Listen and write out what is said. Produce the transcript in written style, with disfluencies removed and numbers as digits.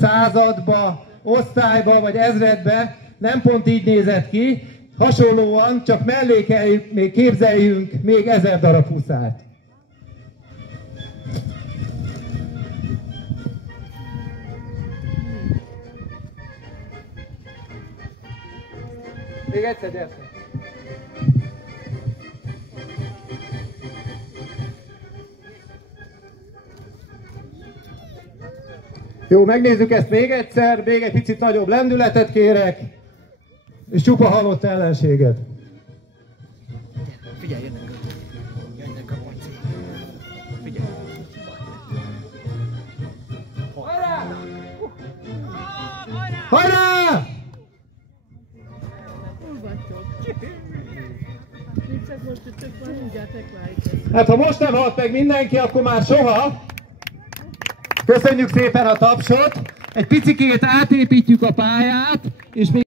századba, osztályba vagy ezredbe nem pont így nézett ki, hasonlóan csak mellé kell még képzeljünk még 1000 darab huszárt. Még egyszer, gyertek! Jó, megnézzük ezt még egyszer, még egy picit nagyobb lendületet kérek, és csupa halott ellenséget. Figyelj, jönnek a moci. Figyelj. Hajrá! Hajrá! Hát ha most nem halt meg mindenki, akkor már soha. Köszönjük szépen a tapsot. Egy picikét átépítjük a pályát, és még